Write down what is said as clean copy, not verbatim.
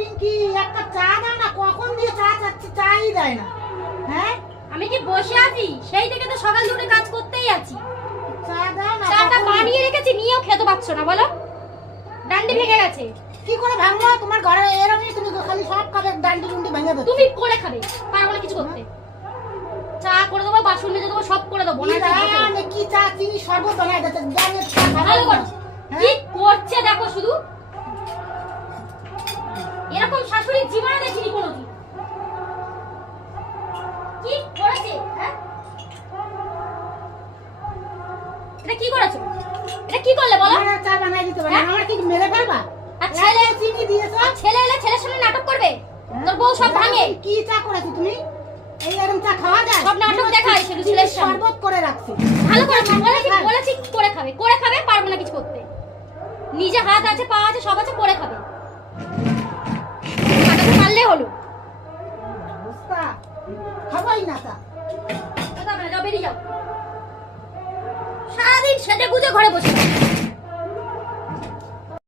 পিঙ্কি একটা চা দাও না, কখন দিয়ে চা চাচ্ছি, চাই দেয় না। হ্যাঁ আমি কি বসে আছি? সেই থেকে তো সকাল দুপুরে কাজ করতেই আছি। চা দাও না। চাটা কখন- বানিয়ে রেখেছি, নিয়েও খেতে পাচ্ছ না বলো? ডান্ডি ভেঙে গেছে। কি করে ভাঙলো তোমার ঘরে? এরকমই তুমি খালি সব খাবে, ডান্ডি ডুন্ডি ভেঙে দেবে। তুমি করে খাবে, পারবো না কিছু করতে। চা করে দেবো, বাসন মেজে দেবো, সব করে দেবো। কি চা চিনি শরবত বানায় দিতে জানে চা ভালো খাবে করছে। কি করছে দেখো শুধু। এরকম শাশুড়ির জীবনে দেখিনি কোনোদিন। কি করেছে? হ্যাঁ, এটা কি করেছো? এটা কি করলে বলো? আমার চা বানায় দিতে পারে, হ্যাঁ? আমার কি মেরে ফেলবা? আর ছেলে চিনি দিয়েছো? আর ছেলে এলে ছেলের সামনে নাটক করবে? তোর বউ সব ভাঙে। কি চা করেছো তুমি? এই এরকম চা খাওয়া যায়? সব নাটক দেখায় শুধু ছেলের সামনে। শরবত করে রাখছি। ভালো করেছি, বলেছি করে খাবে, করে খাবে, পারবো না কিছু করতে। নিজে হাত আছে, পা আছে, সব আছে, করে খাবে। খাটাতে পারলে হলো। অবস্থা খাবোই না চা। কথা বলে যাও, বেরিয়ে যাও। সারাদিন সেজে গুজে ঘরে বসে থাকো।